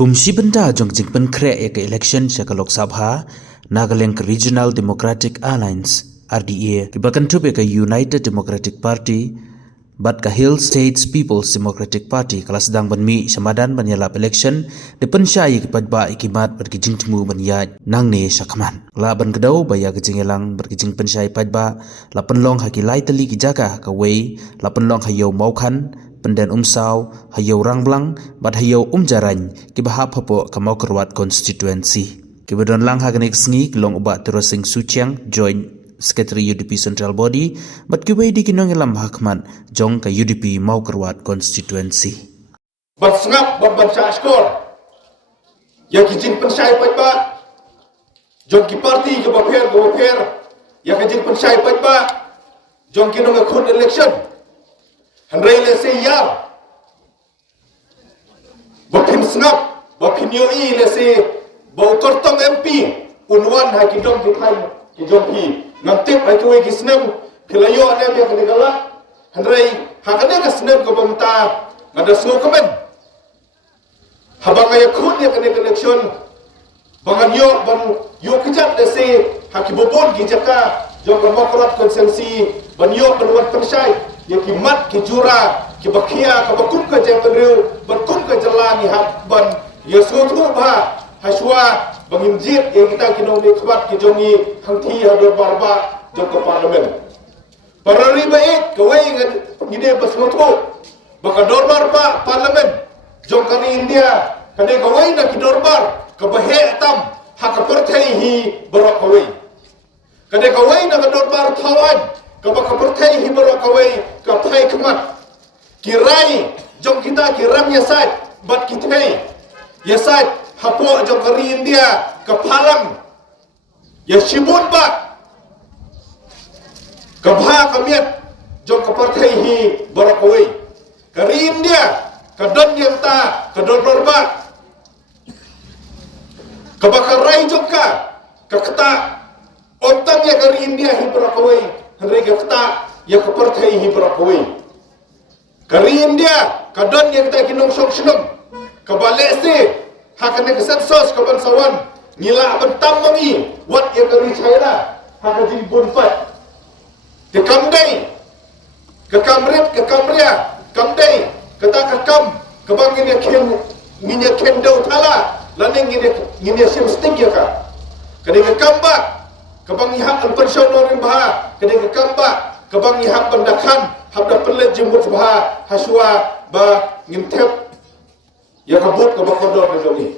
Kumsi benda jong jingpen kre ek election sa Lok Sabha Nagaland Regional Democratic Alliance RDA ribakan tupe ka United Democratic Party bat ka Hill States People's Democratic Party kelas sedang banmi samadan banyalap election depan syai kepadba ikimat berkijing timu banya nangne syakaman laban kedau baya kejingelang berkijing pensyai padba lapan long hakilai teli kijaka kawai lapan long hayau maukan pendan umsau hayau rangblang bat hayau jaran kibahap hapo kamau kerwat constituency kibadon lang haganik sengi kelong ubat terusing suciang joint Secretary UDP Central Body bat kiwai di kinong ilam hakman jong ka UDP mau kerwat constituency bat sengap bat bansa skor ya kijing pensai padba jong ki party ke baper ya kijing pensai padba jong kinong akun election Henry lese yar bapin sengap bapin yoi lese bau kortong MP unwan hakidong kitai kijong hi ngantip ay kuwi kisnem pilayo ane biya kanigala Henry hakane ka snem ko bamta ngada suo komen habang ay kun ya kanig election bangan yo ban yo kijat lese hakibobon kijaka jong demokrat konsensi ban yo banwan pensai ya kimat kijura kibakia kabakum ka japanriu berkum ka jalani hak ban ya suo tu ba haswa bangimjit yang kita kinong nikmat kijongi hangti hador barba jong ke parlemen para ribaik kawai ngide basmoto baka dorbar ba parlemen jong kani India kade kawai na kidorbar kabahe tam haka pertai hi borok kawai kade kawai na dorbar tawan kabaka pertai hi borok kawai kapai kemat kirai jong kita kiram yasat bat kitai yasat hapo jong kari India kepalang ya shibun ba kabha kamiat jong kepartai hi barakawai kari India kadon yang ta kadon berba kabakarai jong ka kakta ontang ya kari India hi barakawai henry kakta ya kepartai hi barakawai kari India kadon yang ta kinong sok sinong kabalese hakane kesensos kaban sawan ngila bentam mangi wat yang kari China hakajin bunfat ke kamdai ke kamrit ke kamria kamdai kata kakam kabang ngine kendo thala laning ngine sim sting ya ka kade ke kamba kabang ihap al pensyon norin bah kade ke kamba kabang ihap bandakan habda pelet jembut bah haswa ba ngintep ya kabut ke bakodor ke jogi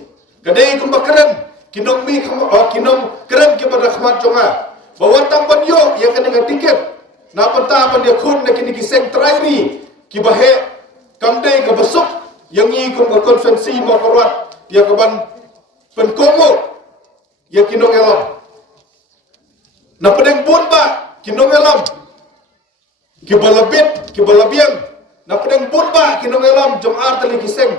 kadai kumbakaran kinong mi kinong keren ke rahmat jonga bawa tampan yo ya kena tiket na panta pan dia kun na kini kiseng trairi kibahe kamdai ke besok yang i kum konferensi makorwat ya kaban penkomo ya kinong elam na pedeng bun ba kinong elam kibalabit kibalabiang na pedeng bun ba kinong elam jong artali kiseng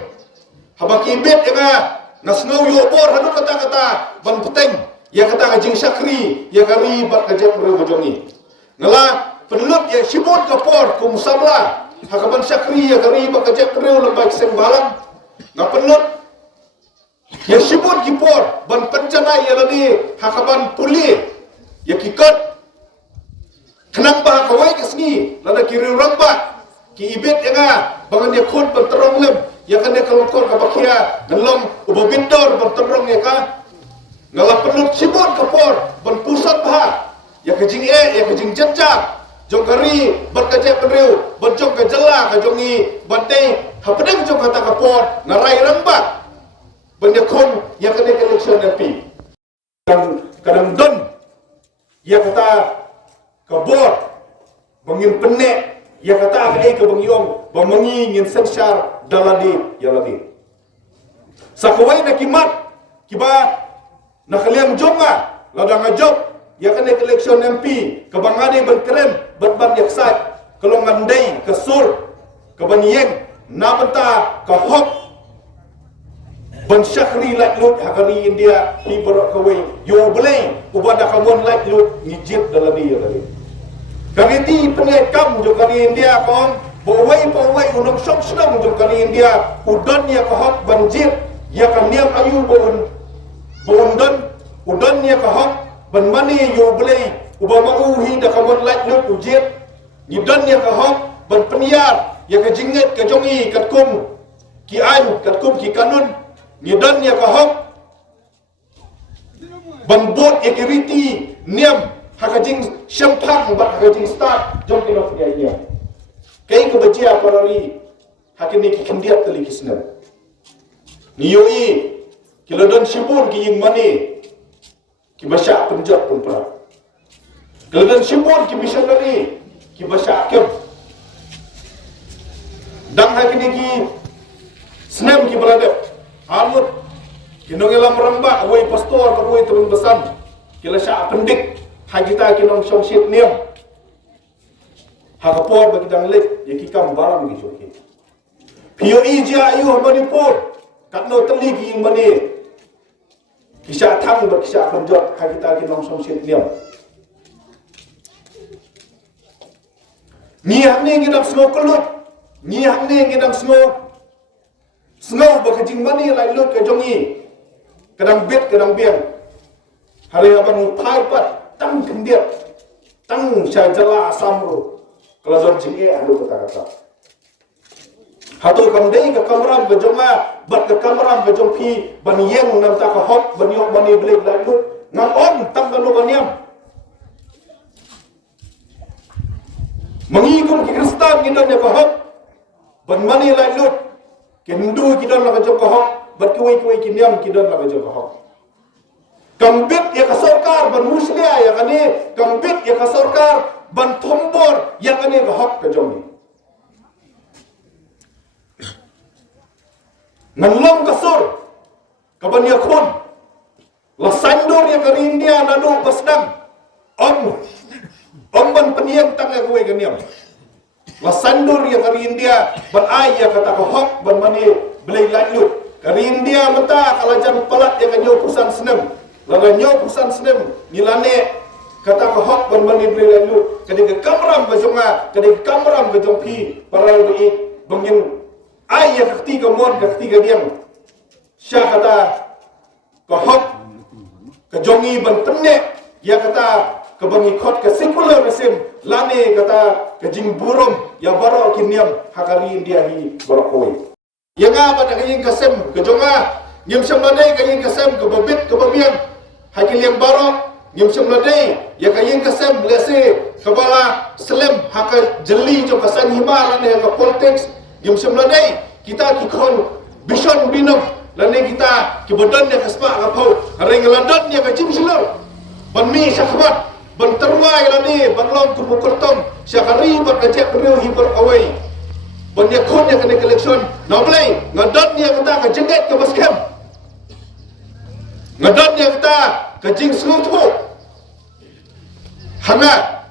habaki bit nga nasngaw yo bor hanu kata ban peteng ya kata jing sakri ya kari bat kajep regojongi ngala penulut ya sibut kapor kum sabla hakaban sakri ya kari bat kajep reu lembak sembalang na penulut ya sibut kipor ban pencana ya ladi hakaban puli ya kikot kenang bah kawai kesni lada kiri orang ba ki ibit nga bangan ya kun benterong lem ya kan dia kelukor ke bakia ngelong ubabindor berterong ya kan ngalah penuh sibut kapor berpusat bah ya kejing ya kejing jejak jongkari berkajak penriu berjong ke jela ke jongi badai hapedeng jong kata kapor ngarai rembak banyakon ya kan dia election MP kadang don ya kata kabor bangin penek ya kata ai ke bangyong bamangi ngin sensar daladi ya ladi sakawai na kimat kiba nakaliam jonga ladang ajob ya kan election MP kabangade berkeren berban yaksat kelongandai kesur kabanieng nabenta kahok ban syakri lat lut hakari India hi borok kawai yo belai ubada kamun lat lut ngijit daladi ya ladi kariti pengekam jo kari India kong bawai unong sok senang jo kari India udan ya kahok banjir ya kan niam ayu bon dan udan ya ka hak ban mani yo blei ubama uhi da kamon lait lut ujet ni dan ya ka hak ban peniar ya ka jinget ka jongi kat kum ki an kat kum ki kanun ni dan ya ka hak ban bot ya kiriti niam hakajing syampang bat hakajing start jom kino ya kai ka bajia parari hakini ki kendiat tali kisna niyoi kilodan sibun ki ying mani ki basya penjat pun pra kilodan sibun ki missionary ki basya kem dang hakini ki snem ki beradab almut kinongelam ramba woi pastor ka woi turun besan kila sya pendik hagita kinong song shit niam hakapor bagi dang lek yakikam baram gi joki POE dia ayu Manipur kat no teli gi mani kisah thang ber kisah penjot hagita kinong song shit niam ni hang ni ngidam snow kelut ni hang ni ngidam snow bakajing mani lai lut ke jongi kadang bet kadang biang hari abang thai pat tang kendiat tang syajala asamro kalau don jinge anu kata-kata hatul kamdei ke kamram ke jonga bat ke kamram ke jongpi ban yeng nam ta ka hok ban yok mani blek lai lut ngam on tam kan lo niam mengikum ki kristan ngidan ya ka hok ban mani lai lut ke hindu kidan la ka jong ka hok bat kuai ki niam kidan la ka jong ka hok kambit ya ka sarkar ban muslia ya kani kambit ya ka sarkar ban thombor ya kani ka hok ka jong ni nanlong kasur kaban ya khon la sandor ya ka India nadu basdang om ban peniam tang ya kuai ka niam la sandur ya ka India ban ai ya kata ka hok ban mani belai lanjut ka India menta kalajan palat ya ka nyo pusan senem laga nyo pusan senem nilane kata ka hok ban mani belai lanjut kadi ka kamram ka jonga kadi ka kamram ka jongpi paral bi bangin ai ya ka tiga mon ka tiga diam sya kata ka hok ka jongi ban tenne ya kata ka bangi khot ka sekular resim lane kata ka jing burum ya baro kiniam hakari India hi barokoi ya nga pada ka ying kasem ka jonga ngim samladai ka ying kasem ka babit ka babiang hakil yang baro ngim samladai ya ka ying kasem lese ka bala selem haka jeli jo kasan himalan ya ka politics ngim samladai kita ki khon bishon binam lane kita ki bodan ya kaspa ka phau reng ladan ya ka jing silor ban mi sakhbat ban terwai lani ban long ku mukertom syakari bat kacek beriu hibar awai ban yakon ya kena election noblay ngadan ya kata ka jenget ke baskem ngadan ya kata ka jing slutu hanga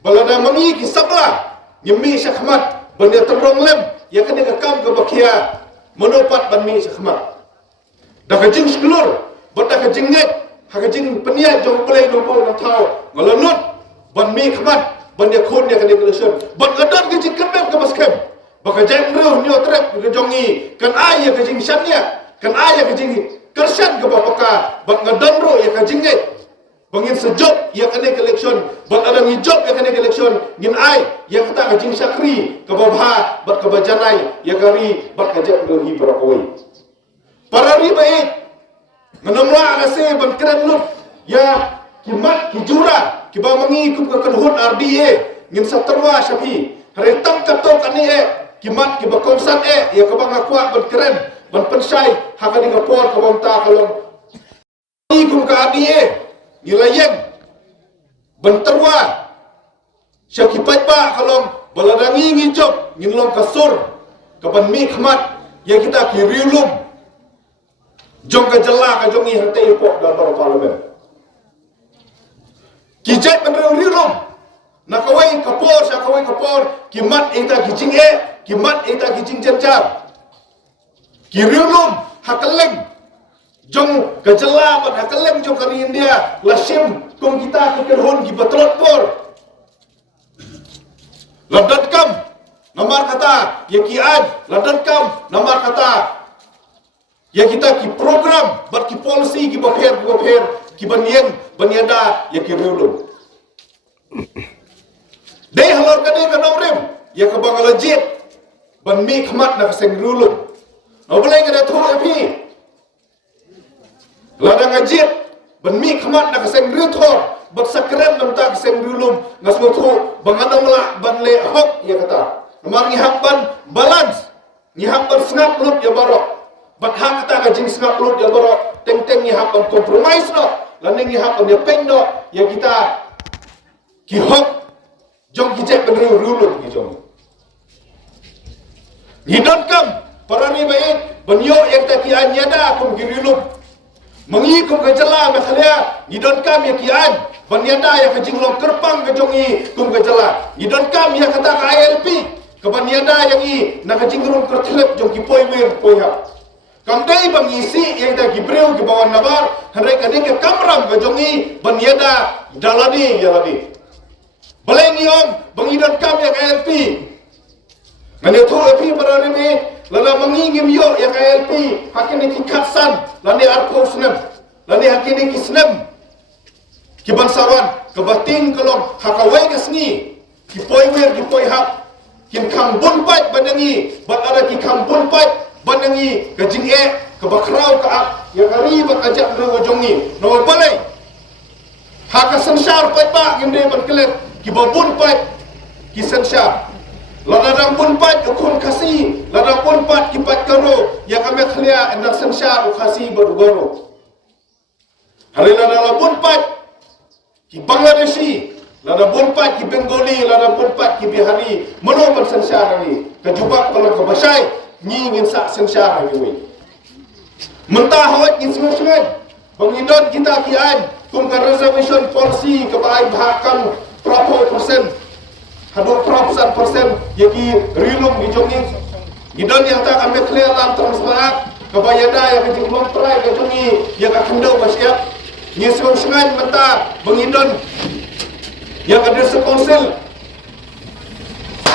balada mangi ki sabla nyemi syakmat ban ya terong lem ya kena ka kam ke bakia monopat ban mi syakmat dah ka jing sklur bat dah ka jenget hakajing peniat jong play nomor na tau ngalanut ban mi khmat ban ya khon ya kan election ban gadan ke jing kembem ke baskem baka jang reu nyo trap ke jongi kan ai ya ke jing shannya kan ai ya ke jing kersan ke bapaka ban gadan ro ya ke jing bangin sejok ya kan election ban ada ngijok ya kan election ngin ai ya kata ke jing sakri ke babha bat ke bajanai ya kari bat ke jang reu hi barakoi para ri baik menemla nasi ban keren lut ya kimat kijura kiba mangi kup ka kanhun RDA ngin saterwa syafi retam kato kani kimat kiba kongsan ya kabang akwa ban keren ban pensai hakani ka por ka bonta kalong ni kup ka RDA nilayem ban terwa syaki paipa kalong baladangi ngijop ngin long kasur ka ban mi khmat ya kita kiriulum jong ka jela ka jongi hante ipok dalam parlimen kijat menreu rilum nakawai kapor sakawai kapor kimat eta kijing kimat eta kijing janjar kiriulum hakaleng jong ka jela bat hakaleng jong ka India lasim kong kita kekerhon ki batrot por ladat kam namar kata yakian ladat kam namar kata Ya kita ki program, bat ki policy ki bapher ki banyeng banyada ya ki rulum. Dei halor kade ka nomrem ya ka bangalajit ban mi khmat na seng rulum. No boleh kada thu api. Ladang ajit ban mi khmat na seng ruthor bat sakren nam ta seng rulum ngas thu banganam la ban le hok ya kata. Amar ni ban balance ni ban snap lut ya barok. Bat hak kata ka jing snap lut ya barok. Teng ni ban compromise no. Lan ni ban ya peng no ya kita ki hok jom kijek benru rulum ki jom. Hidon kam para ni baik benyo yang tak kian nyada kum girilum. Mengi kum ke jela makhalia hidon kam ya kian banyada ya ke jinglong kerpang ke jongi kum ke jela. Hidon kam ya kata ka ILP ke banyada yang i na ke jinglong kertlep jong ki poi wir poi hap. Kam dai bangisi yang tak gibreu ke bawan nabar hanrai kading ke kamram ke jongi banyada daladi ya ladi. Balai ni om bangidon kam ya KLP. Ngane thu api para ni lala mangingim yo ya KLP hakin ni kikatsan lani arpo snem lani hakin ni kisnem ki bansawan ke bating kelong hakawai ke sni ki poi wer ki poi hap kin kam bun pat banangi bat ada ki kam bun pat banangi ke jing ke bakrau ka ap ya kari ba kajak ru jongi no balai haka sensar pat ba gimde ban kelet ki babun pat ki sensar ladang pun pat ukun kasi ladang pun pat ki pat karo ya kami khlia endar sensar ukasi badugaro hari ladang pun pat ki Bangladeshi ladang pun pat ki Bengali ladang pun pat ki Bihari mano pan sensar ni kejubak kalau ke basai ni ngin sak sensar ni we mentah hawat ni sungai bangidon kita ki an kum ka reservation policy ke bai bahkan berapa persen 20% yaki rilum di jongi gidon yang tak ambil clear dalam transparan kebayada yang kejinglong try ke jongi yang akan dau basiap ni sungai mentah bangidon yang ada sekonsil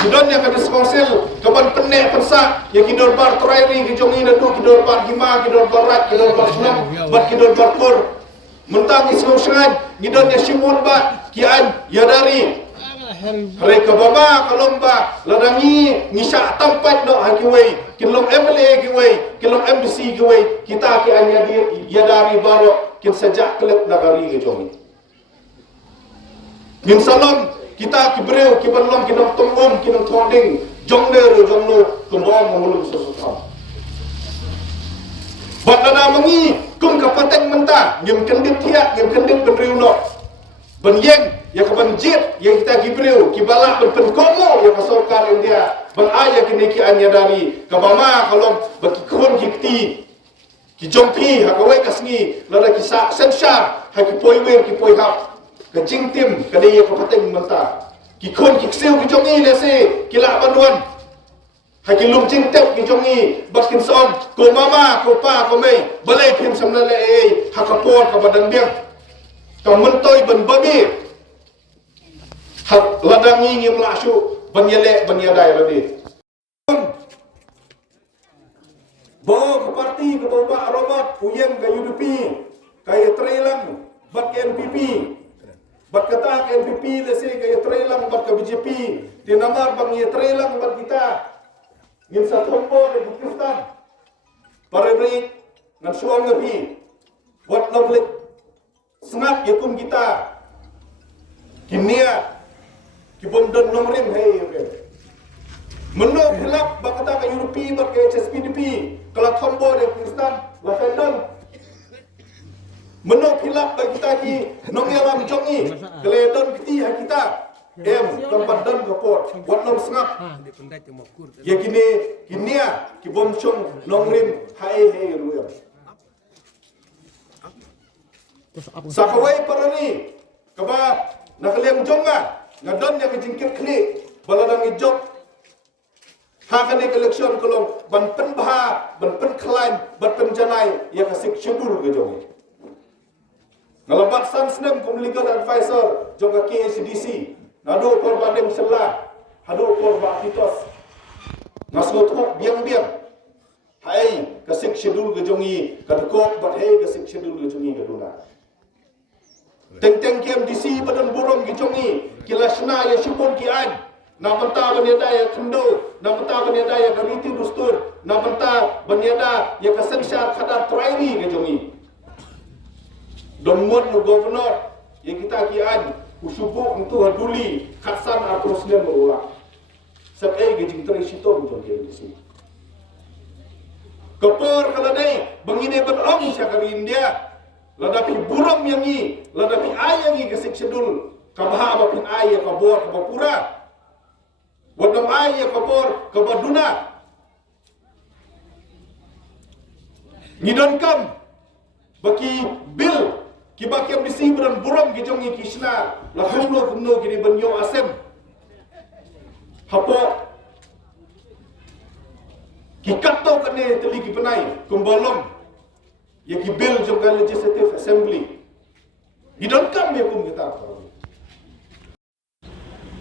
gidon yang ada sekonsil keban penek pensak yang kidor bar try ke jongi nadu kidor bar hima kidor barat kidor bar sunam bat kidor bar kur mentah ni sungai gidon yang simun ba kian ya dari mereka baba kalomba ladangi ngisa tempat no hakiwei kilom MLA kiwei kilom MBC kiwei kita ki anya dia dari baro kin sejak kelep nagari ke jomi min salom kita ki breu ki banlom ki nom tongom ki nom tonding jongde ro jongno kumbang mulum sesuatu badana mengi kum kapateng mentah ngem kendit tiak ngem kendit benriu no benyeng ya kaban jit yang kita gibreu kibala pen komo ya kasorkar India ban aya kini ki anya dari kabama kalom baki kon kikti ki jompi hakawai kasni lada kisa sensar haki poiwer ki poihap ka jingtim kade ya kapateng menta ki kon kikseu ki jongi lese kila banwan haki lum jingtep ki jongi bakin som ko mama ko pa ko mei balai phim samnale hakapor ka badang biang ka mentoi ban babi hak ladangi ngim lasu banyele banyadai ladi bo ke parti ke boba robot uyem ke UDP kaya trailang bat ke NPP bat kata ke NPP lese kaya trailang bat ke BJP di namar bang ye trailang bat kita ngim sa thombo de Pakistan pare bri ngan suang ngapi wat nomlik snap yakum kita kinia kibom don nomrim hey meno hilap bakata ka Europe bat ke HSPDP kala thombo de Pakistan la fendon meno hilap ba kita ki nongelam jongi kale don kiti ha kita tempat don kapot wat nom snap ya kini kinia kibom chong nomrim hai hey ruya sakawai parani kaba nakaliam jonga ngadon yang jingkir kli baladang ijok hakane election kolong ban pen baha ban pen klaim ban pen janai ya kasik syukur ke jong ngalabat sansnem kum legal advisor jonga KHDC nado korbadem selah hado korba titos nasot hok biang-biang hai kasik schedule ke jongi kadukok bat hei kasik schedule ke jongi kaduna teng KMDC badan burung ke jongi kilasna ya shipon ki an na banta banyada ya khendo na banta banyada ya gariti dustur na banta banyada ya kasensyar khadar traini ke jongi domon governor ya kita ki an usubu untuk haduli khasan atrosnya berulang sabai ke jing trai sitom jongi KMDC Kapor kalau ni bangine berong syakari India, ladapi burung yang ni, ladapi ayam yang kesik sedul, kabah apa pun ayam kabor kabapura, wadam ayam kabor kabaduna, ngidon kam, baki bil, kibaki am disi beran burung kijongi kisna, lah kumno kini banyo asem, hapo. Kikat tau kene teli ki penai kumbalom ya ki bill jongkan legislative assembly idon kam ya kum kita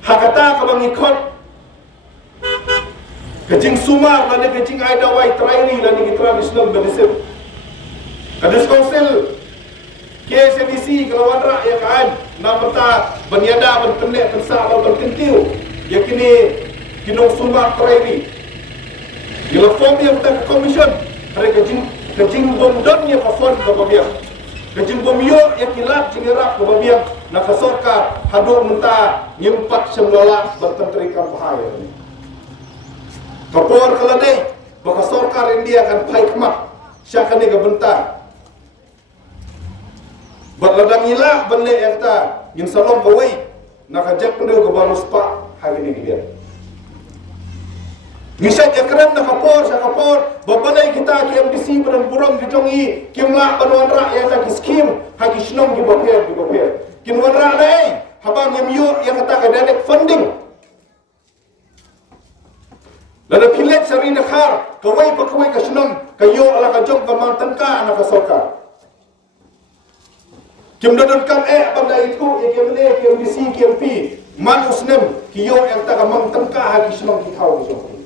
hakata ka bang ikot kejing sumar lani kejing aida wai traini lani ki traditional medicine kadis council KSDC kelawan rak ya kan namata banyada ban tenek tensa ban kentiu ya kini kinong sumar traini Bila form yang kita commission, hari kejing bom don yang kafon kebabiang, kejing bom yo yang kilat jingerap kebabiang, nak kesorka haduk mentah nyempat semula bertenterikan bahaya. Kapor keladai, baka sorka India akan pai kemak, syakkan ni kebentar. Berladang ilah benda yang kita yang salom kawai, nak ajak penduduk ke baru sepak hari ni dia. Misal ekran nak kapor, babalai kita KMDC badan burung dijongi, kimlah banuan rakyat lagi skim, haki senong di bapir. Kinuan rakyat habang yang yo yang kata direct funding. Lalu pilet sari nakar, kawai pakawai ke senong, kayo ala kajong kemantan ka anak kasoka. Kim dodon kam banda itu ya KMDC KMP manusnem kiyo yang tak kemantan ka haki senong kitau kisong.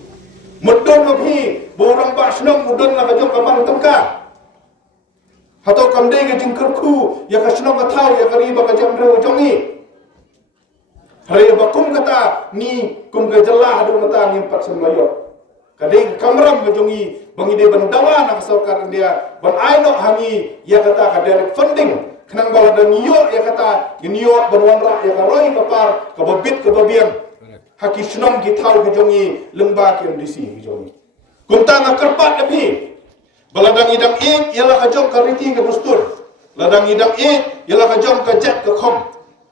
Mudon mapi, borang basnong mudon na kajong kamang tangka. Hatau kamdai ke jingkerku, ya kasnong katau, ya kariba kajang rewa jongi. Hari bakum kata, ni kum kejelah hadu mata ngimpat semlayo. Kadai kamram ke jongi, bangi dia bandawa nak saukar dia, ban aino hangi, ya kata kaderek funding. Kenang bala dan niyo, ya kata, niyo banwan rak, ya karoi kapar, kababit kababian. Haki senang kita kejongi lembah KMDC kejongi. Kunta nak kerpat lebih. Baladang idang ialah kajong kariti ke dustur. Ladang idang ialah kajong kajat ke kom.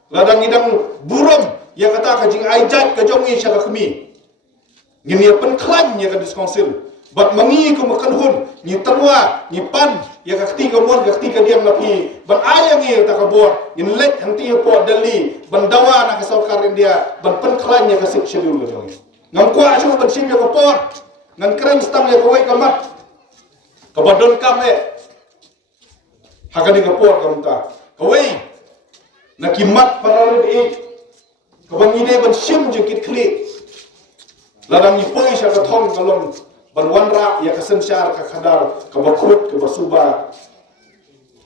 Ladang idang burung ia kata kajing aijat kejongi syaka kemi. Ngini penklan ia ke diskonsil. Bat mangi ke makan hun, ni terwa, ni pan, ya kakti ke mon, kakti ke diam napi. Ban ayam ni tak kabur, ni lek hanti po dali, ban dawa nak kesaukar dia, ban penklan ya kasih schedule ke jongi. Ngam kuat cuma ban sim ya kapor, ngan krem stang ya kawai kamat, kabadon kame, hakani kapor kamta, kawai, nakimat para lebih, kabangi dia ban sim jekit klik, ladang ni poi syaka thong kalom. Banwan rak ya kesensyar ke kadar ke bakut ke basuba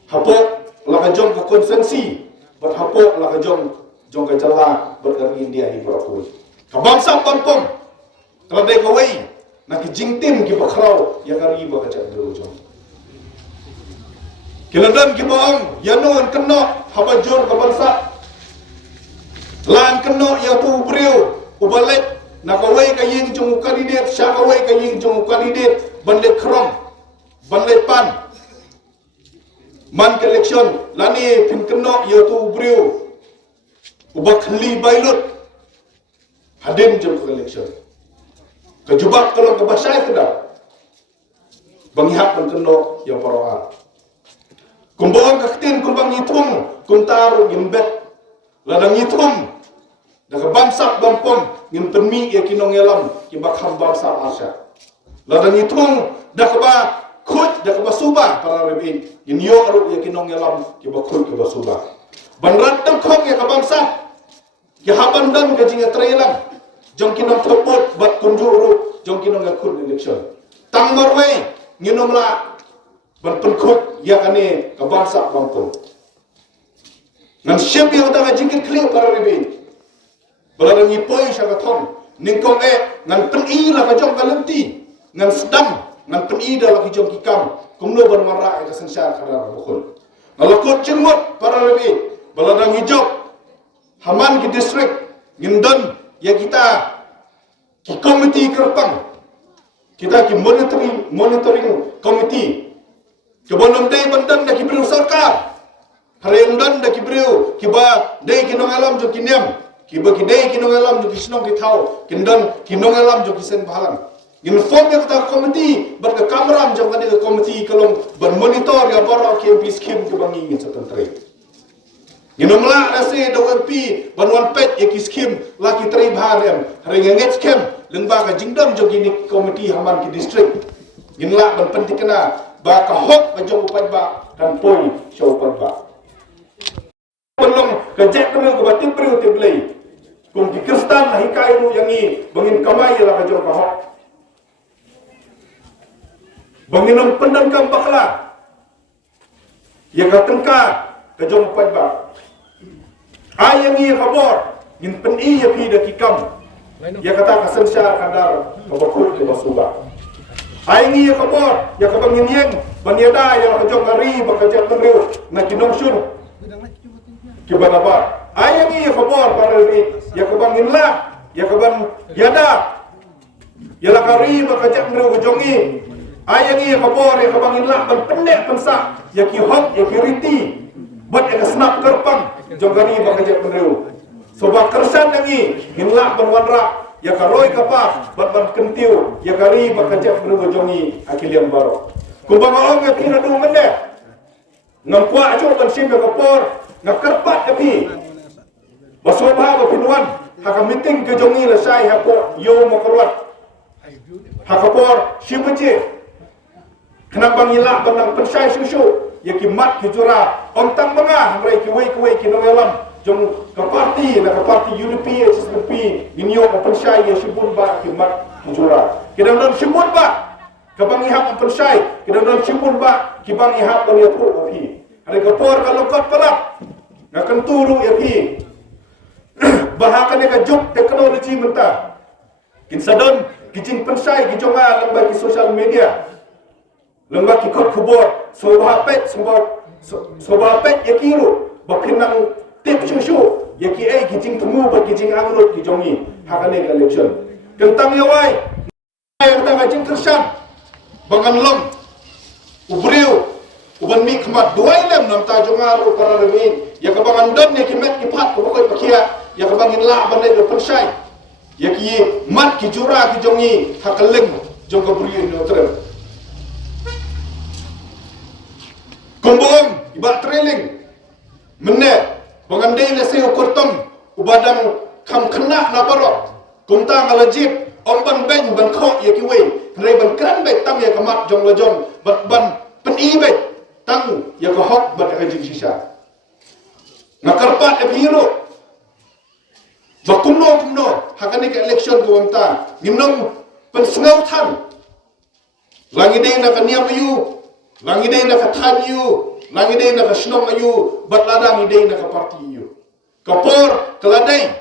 hapok laka jom ke konsensi bat hapok laka jom ke jala berkari India hi berakui ke bangsa pampong kalau dai kawai nak jingtim ki bakrau ya kari ba ka jadro jom kiladan ki baong ya non keno habajur ke bangsa lan keno ya tu brio ubalek nakawai ka ying jong kandidat syakawai ka ying jong kandidat bandle krom bandle pan man ke election lani pinkeno yo tu brio ubakli bailot hadin jong ke election kejubak kalau ke basai kada bangihat pinkeno yo paroa kumbang kaktin kumbang itung kuntaru gimbet ladang itung dak bangsa bampom ngin permi ya kinong elam ki bakham bangsa asya ladang itung dak ba khut dak ba suba para rebin ngin yo aru ya kinong elam ki bakhut ki basuba banrat tam khong ya ka bangsa ki haban dan ka jinga trailang jong kinong thopot bat kunjuru jong kinong khut election tang morwei nginomla ban penkut ya kane ka bangsa bangko ngan syeb yang tanga jingkir kli para rebe balarang ipoi sya thong ningkong ngan peni la ka jong kalenti ngan sedam ngan peni da la ki jong kikam kumno ban mara ka sansar khara bokol ngalakot cengmot para rebe balarang hijau haman ki district ngindon ya kita ki komiti kerpang kita ki monitoring committee kebonom day bandan da ki beriu sarkar harendon da ki beriu ki ba day ki nong alam jo ki nem ki ba ki day ki nong alam jo ki snong ki thau kindon ki nong alam jo ki sen bahalang inform ya kita committee bar ka kamram jo ka de committee kalong ban monitor ya baro ki MP scheme ki bangi ngi setentre Ginomla nasi dawan pi banwan pet yaki skim laki teri baharem rengenget skim lengba ka jingdam jogi ni komiti haman ki district ginla ban penting kena ba ka hok ba jong upat ba dan poi show upat ba belum ka jet kena ka batin priu te blai kum ki kristan na hikai ru yangi bangin kamai la ka jong ka hok banginom pendan kam bakla ya ka tengka ka jong upat ba ayang iya kabor ngin peni ya pi da kikam ya kata kasen syar kadar kabakul ke basuba ayang iya kabor ya kabang ngin banyada ya kajong ngari bakajak menriu na kinongsun kibanabar ayang iya kabor para ri ya kabang nginla ya kabang yada ya lakari bakajak menriu kajongi ayang iya kabor ya kabang nginla ban pendek pensa ya ki hok ya ki riti bat ya snap kerpang jogani bakajak menriu soba kersan nangi hinla banwanra ya karoi kapaf bat ban kentiu ya kari bakajak menriu jongi akiliam baro kubang ya kira du mende ngampua acu ban sim ya kapor ngakerpat tapi basoba ba pinwan haka meeting ke jongi la sai hapo yo makarwat hakapor sibaje kenapa ngila banang pensai susu ya ki mat ki jura ontang banga hangrai ki wei ki nongelam jong ka parti na ka parti UDP SSP ninyo ka pensai ya sibun ba ki mat ki jura kidang don sibun ba ka bangi hap pensai kidang don sibun ba ki bangi hap ban ya tu pi ada ka por ka lokot palak na kan turu ya pi bahakan ka juk teknologi menta kin sadon ki jing pensai ki jonga lamba ki social media lembak ikut kubur soba pet yakiru bakinang tip susu yaki kijing temu kijing angrut kijongi hakane election tentang yawai yang tanga jing kersan bangan long ubriu uban mi khmat duai lem nam ta jongar para remi ya kabangan don ne kimet kipat ko ko pakia ya kabangin la bandai do pensai yaki mat ki jura kijongi hakaleng jong ko briu no trem kumbung iba trailing menne bangandai na sayo kurtom ubadang kam kena na baro kumta ngalajib omban ben ban kho ye ki wei rei ban kran be tam ye kamat jong la jong ban pen i be tang ye ko hok bat ka jing sisa ngakarpat e biro bakumno hakane ka election ko wanta ginong pen sngau than langi dei na kaniam yu langi dei na kathan yu langi dei na kasnong ayu bat ladang idei na kaparti yu kapor kaladai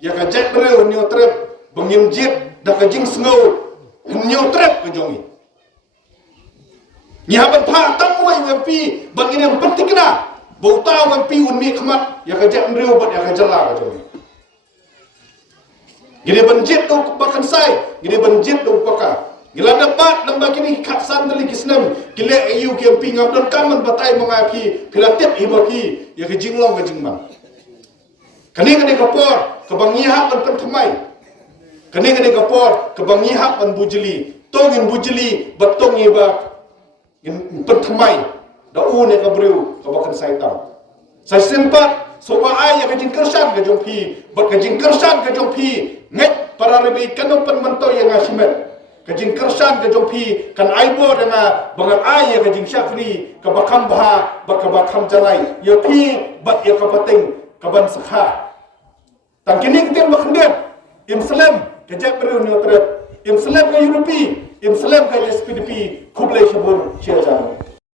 ya ka jet breu nyo trep bangim jit da ka jing sngau nyo trep ka jongi nya ban pha tam wai wempi bangin yang penting na bauta wempi un mi khmat ya ka jet breu bat ya ka jala ka jongi gide ban jit do bakan sai gide ban jit do baka gila dapat lembak ini katsan dari Islam gile ayu kempi ngabdon kaman batai mengapi pilatip ibaki ya kejinglong kejingman kani kapor kebangiha ban pentemai kani kapor kebangiha ban bujeli tongin bujeli batong iba in pentemai da une kabreu kabakan saitam sai sempat soba ay ya kejing kersan ke jongpi bat kejing kersan ke jongpi nget para rebe kanu penmanto yang asimet kajing kersan ke jongpi kan aibo dengan bangal ai ke jing syafri ke bakam bah bakam jalai ya pi bat ya kapateng kaban sakha tang kini kita bakhndet imslam ke jak beru ni otret imslam ke europi inflame kan SPDP kublai shabur cia jaro